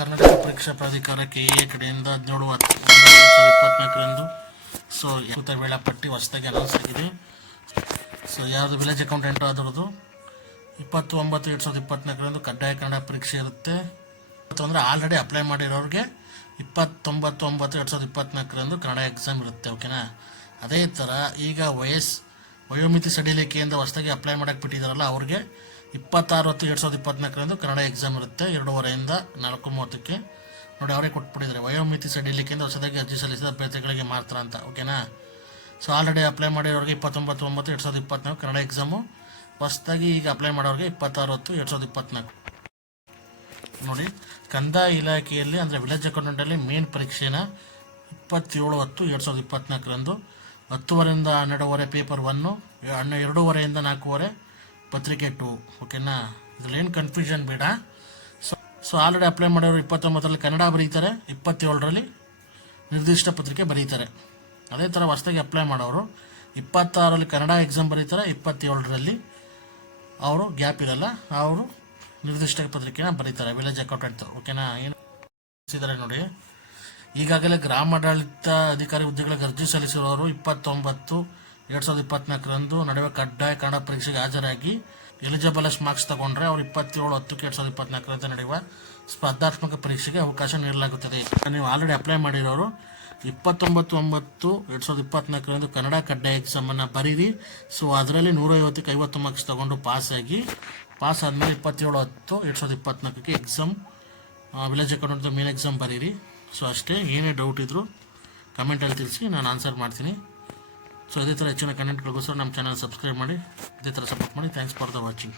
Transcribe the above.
ಕರ್ನಾಟಕ ಪರೀಕ್ಷಾ ಪ್ರಾಧಿಕಾರ KEA ಕಡೆಯಿಂದ 17/10/2024 ಸೊ ವೇಳಾಪಟ್ಟಿ ಹೊಸದಾಗಿ ಅನೌನ್ಸ್ ಆಗಿದೆ. ಸೊ ಯಾವುದು ವಿಲೇಜ್ ಅಕೌಂಟೆಂಟ್ ಅದರದ್ದು 20/9/2024 ಕಡ್ಡಾಯ ಕನ್ನಡ ಪರೀಕ್ಷೆ ಇರುತ್ತೆ. ಅಂದರೆ ಆಲ್ರೆಡಿ ಅಪ್ಲೈ ಮಾಡಿರೋರಿಗೆ 29/9/2024 ಕನ್ನಡ ಎಕ್ಸಾಮ್ ಇರುತ್ತೆ. ಓಕೆನಾ. ಅದೇ ಥರ ಈಗ ವಯೋಮಿತಿ ಸಡಿಲಿಕೆಯಿಂದ ಹೊಸದಾಗಿ ಅಪ್ಲೈ ಮಾಡಕ್ಕೆ ಬಿಟ್ಟಿದ್ದಾರಲ್ಲ ಅವ್ರಿಗೆ 26/10/2024 ಕನ್ನಡ ಎಕ್ಸಾಮ್ ಇರುತ್ತೆ 2:30ಯಿಂದ 4:30 ನೋಡಿ ಅವರೇ ಕೊಟ್ಬಿಟ್ಟಿದ್ದಾರೆ. ವಯೋಮಿತಿ ಸಡಿಲಿಕೆಯಿಂದ ಹೊಸದಾಗಿ ಅರ್ಜಿ ಸಲ್ಲಿಸಿದ ಅಭ್ಯರ್ಥಿಗಳಿಗೆ ಮಾತ್ರ ಅಂತ. ಓಕೆನಾ. ಸೊ ಆಲ್ರೆಡಿ ಅಪ್ಲೈ ಮಾಡಿರೋರಿಗೆ 29/9/2024 ಕನ್ನಡ ಎಕ್ಸಾಮು. ಹೊಸದಾಗಿ ಈಗ ಅಪ್ಲೈ ಮಾಡೋರಿಗೆ 26/10/2024 ನೋಡಿ. ಕಂದಾಯ ಇಲಾಖೆಯಲ್ಲಿ ಅಂದರೆ ವಿಲೇಜ್ ಅಕೌಂಟೆಂಟಲ್ಲಿ ಮೇನ್ ಪರೀಕ್ಷೆನ 27/10/2024 10:30ರಿಂದ 12:30 ಪೇಪರ್ 1, 2:30ರಿಂದ 4:30 ಪತ್ರಿಕೆ 2. ಓಕೆನಾ. ಇದ್ರಲ್ಲಿ ಏನು ಕನ್ಫ್ಯೂಷನ್ ಬೇಡ. ಸೊ ಆಲ್ರೆಡಿ ಅಪ್ಲೈ ಮಾಡೋರು 29ರಲ್ಲಿ ಕನ್ನಡ ಬರೀತಾರೆ, 27ರಲ್ಲಿ ನಿರ್ದಿಷ್ಟ ಪತ್ರಿಕೆ ಬರೀತಾರೆ. ಅದೇ ಥರ ಹೊಸದಾಗಿ ಅಪ್ಲೈ ಮಾಡೋರು 26ರಲ್ಲಿ ಕನ್ನಡ ಎಕ್ಸಾಮ್ ಬರೀತಾರೆ, 27ರಲ್ಲಿ ಅವರು ಗ್ಯಾಪ್ ಇರಲ್ಲ, ಅವರು ನಿರ್ದಿಷ್ಟ ಪತ್ರಿಕೆನ ಬರೀತಾರೆ ವಿಲೇಜ್ ಅಕೌಂಟೆಂಟ್. ಓಕೆನಾ. ಏನು ನೋಡಿ, ಈಗಾಗಲೇ ಗ್ರಾಮಾಡಳಿತ ಅಧಿಕಾರಿ ಹುದ್ದೆಗಳಿಗೆ ಅರ್ಜಿ ಸಲ್ಲಿಸಿರೋರು 29/2024 ನಡುವೆ ಕಡ್ಡಾಯ ಕನ್ನಡ ಪರೀಕ್ಷೆಗೆ ಹಾಜರಾಗಿ ಎಲಿಜಿಬಲ್ಸ್ ಮಾರ್ಕ್ಸ್ ತಗೊಂಡ್ರೆ ಅವರು 27/10/2024 ನಡೆಯುವ ಸ್ಪರ್ಧಾತ್ಮಕ ಪರೀಕ್ಷೆಗೆ ಅವಕಾಶ ನೀಡಲಾಗುತ್ತದೆ. ನೀವು ಆಲ್ರೆಡಿ ಅಪ್ಲೈ ಮಾಡಿರೋರು 29/9/2024 ಕನ್ನಡ ಕಡ್ಡಾಯ ಎಕ್ಸಾಮನ್ನು ಬರೀರಿ. ಸೊ ಅದರಲ್ಲಿ 150ಕ್ಕೆ 50 ಮಾರ್ಕ್ಸ್ ತಗೊಂಡು ಪಾಸ್ ಆದಮೇಲೆ 27/10/2024 exam village accountant main exam ಬರೀರಿ. ಸೊ ಅಷ್ಟೇ. ಏನೇ ಡೌಟ್ ಇದ್ದರೂ ಕಮೆಂಟಲ್ಲಿ ತಿಳಿಸಿ, ನಾನು ಆನ್ಸರ್ ಮಾಡ್ತೀನಿ. ಸೊ ಇದೇ ಥರ ಹೆಚ್ಚಿನ ಕಂಟೆಂಟ್ಗಳಿಗೋಸ್ಕರ ನಮ್ಮ ಚಾನಲ್ ಸಬ್ಸ್ಕ್ರೈಬ್ ಮಾಡಿ, ಇದೇ ಥರ ಸಪೋರ್ಟ್ ಮಾಡಿ. Thanks for the watching.